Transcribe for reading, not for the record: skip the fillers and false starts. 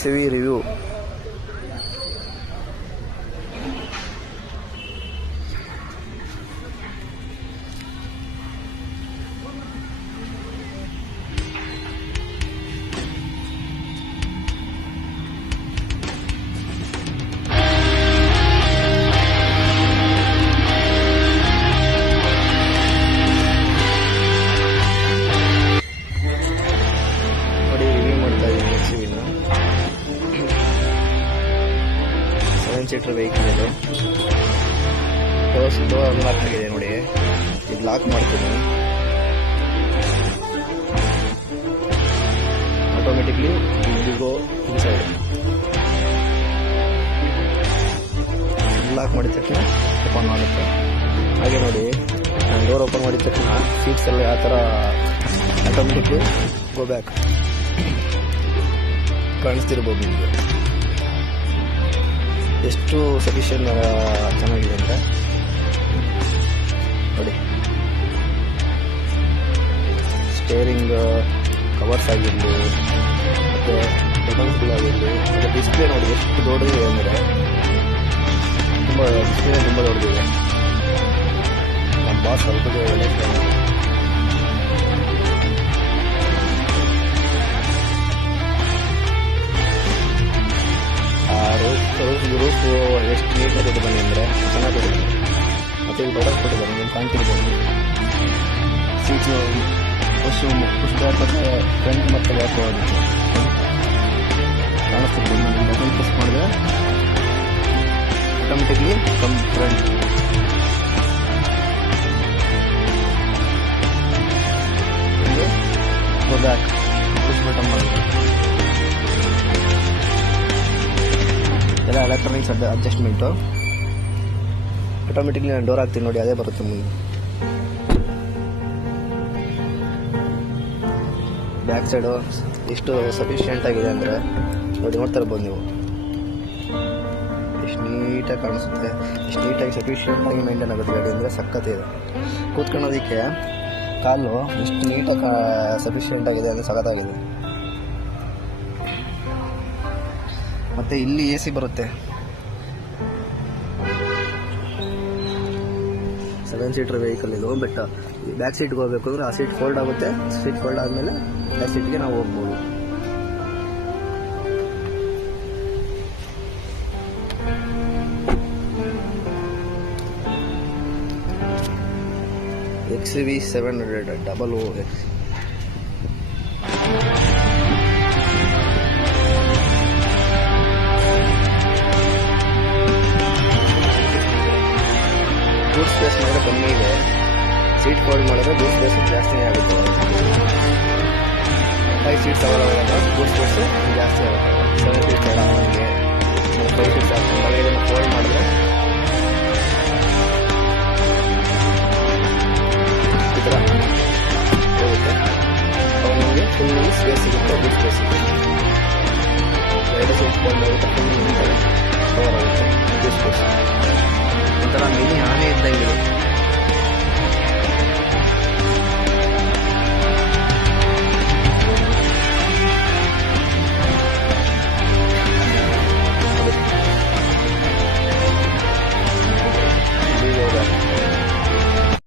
XUV review. Seater vehicle ಇದು. Door unlock ಆಗಿದೆ ನೋಡಿ. ಇದು ಲಾಕ್ ಮಾಡ್ತೀನಿ ಆಟೋಮೆಟಿಕ್ಲಿ. ಗೋ ಇನ್ಸೈಡ್ ಲಾಕ್ ಮಾಡಿದ ತಕ್ಷಣ ಓಪನ್ ಆಗುತ್ತೆ. ಹಾಗೆ ನೋಡಿ, ನಾನು ಡೋರ್ ಓಪನ್ ಮಾಡಿದ ತಕ್ಷಣ ಸೀಟ್ಸ್ ಎಲ್ಲ ಯಾವ ಥರ ಆಟೋಮೆಟಿಕ್ಲಿ ಗೋ ಬ್ಯಾಕ್ ಕಾಣಿಸ್ತಿರ್ಬೋದು ನಿಮಗೆ. ಎಷ್ಟು ಸಫಿಷಿಯಂಟ್ ಚೆನ್ನಾಗಿದೆ ಅಂತ ನೋಡಿ. ಸ್ಟೇರಿಂಗ್ ಕವರ್ಸ್ ಆಗಿರಲಿ, ಮತ್ತು ಬಟನ್ಸ್ಗಳಾಗಿರಲಿ, ಮತ್ತು ಡಿಸ್ಪ್ಲೇ ನೋಡಿ ಎಷ್ಟು ದೊಡ್ಡದಿದೆ ಅಂದರೆ ಡಿಸ್ಪ್ಲೇ ತುಂಬ ದೊಡ್ಡದಿದೆ. ನಮ್ಮ ಬಾಸ್ ಸ್ವಲ್ಪ ಒಳ್ಳೆ ರೂಫ್ ಎಷ್ಟು ನೀಟಾಗಿ ಕೊಟ್ಟಿದ್ದಾನೆ ಅಂದರೆ ಚೆನ್ನಾಗಿ ಕೊಟ್ಟಿದ್ದಾನೆ. ಮತ್ತು ಇಲ್ಲಿ ಬಟನ್ಸ್ ಕೊಟ್ಟಿದ್ದಾನೆ, ನೀವು ಕಾಣ್ತಿರ್ಬೋದು. ಸೀಟ್ಸು ಪುಷ್ ಬ್ಯಾಕ್ ಮತ್ತು ಫ್ರಂಟ್ ಮತ್ತು ಬ್ಯಾಕ್ ಹೋಗುತ್ತೆ ಕಾಣಿಸ್ತಿರ್ಬೋದು. ನಾನು ಬಟನ್ ಪ್ರೆಸ್ ಮಾಡಿದ್ರೆ automatically come front. Go back push button ಮಾಡಿದ್ರೆ ಎಲ್ಲ ಎಲೆಕ್ಟ್ರಾನಿಕ್ಸ್ ಅಡ್ಜಸ್ಟ್ಮೆಂಟು. ಆಟೋಮೆಟಿಕ್ಲಿ ನಾನು ಡೋರ್ ಹಾಕ್ತೀನಿ ನೋಡಿ, ಅದೇ ಬರುತ್ತೆ ಮುಂದೆ. ಬ್ಯಾಕ್ ಸೈಡು ಎಷ್ಟು ಸಫಿಷಿಯೆಂಟ್ ಆಗಿದೆ ಅಂದರೆ ನೋಡಿ, ನೋಡ್ತಾ ಇರ್ಬೋದು ನೀವು. ಎಷ್ಟು ನೀಟಾಗಿ ಕಾಣಿಸುತ್ತೆ, ಎಷ್ಟು ನೀಟಾಗಿ ಸಫಿಷಿಯೆಂಟಾಗಿ ಮೇಂಟೈನ್ ಆಗುತ್ತೆ ಗಾಡಿ ಅಂದರೆ ಸಖತ್ತಿದೆ. ಕೂತ್ಕೊಳ್ಳೋದಕ್ಕೆ ಕಾಲು ಎಷ್ಟು ನೀಟಾಗಿ ಸಫಿಷಿಯೆಂಟ್ ಆಗಿದೆ ಅಂದರೆ ಸಖತ್ತಾಗಿದೆ. ಮತ್ತು ಇಲ್ಲಿ AC ಬರುತ್ತೆ. 7 ಸೀಟರ್ ವೆಹಿಕಲ್ ಇದು. ಬಟ್ ಬ್ಯಾಕ್ ಸೀಟ್ಗೆ ಹೋಗಬೇಕು ಅಂದರೆ ಆ ಸೀಟ್ ಫೋಲ್ಡ್ ಆಗುತ್ತೆ. ಸೀಟ್ ಫೋಲ್ಡ್ ಆದಮೇಲೆ ಬ್ಯಾಕ್ ಸೀಟ್ಗೆ ನಾವು ಹೋಗ್ಬೋದು. XUV 700 00X. ಬೂಟ್ ಸ್ಪೇಸ್ ಮಾಡಿದ್ರೆ ಕಮ್ಮಿ ಇದೆ. ಸೀಟ್ ಫೋಲ್ಡ್ ಮಾಡಿದ್ರೆ ಬೂಟ್ ಸ್ಪೇಸ್ ಜಾಸ್ತಿನೇ ಆಗುತ್ತೆ. 5 ಸೀಟ್ಸ್ ಅವೈಲೇಬಲ್ ಆದಾಗ ಬೂಟ್ ಸ್ಪೇಸ್ ಜಾಸ್ತಿ ಆಗುತ್ತೆ. 7 ಸೀಟ್ಸ್ ಬೇಡ ನನಗೆ, 5 ಸೀಟ್ಸ್ ಆಗ್ತದೆ. ಇದನ್ನು ಫೋಲ್ಡ್ ಮಾಡಿದ್ರೆ ಈ ಥರ ಹೋಗುತ್ತೆ. ಅವಾಗ ನಿಮಗೆ ಫುಲ್ ಸ್ಪೇಸ್ ಸಿಗುತ್ತೆ, ಬೂಟ್ ಸ್ಪೇಸ್ ಸಿಗುತ್ತೆ. 2 ಸೀಟ್ ಫೋಲ್ಡ್ ಆಗುತ್ತೆ, ಫುಲ್ ಕವರ್ ಆಗುತ್ತೆ ಬೂಟ್ ಸ್ಪೇಸ್. ಒಂಥರ ಮಿನಿ ಆನೆ ಇದ್ದಂಗೆ.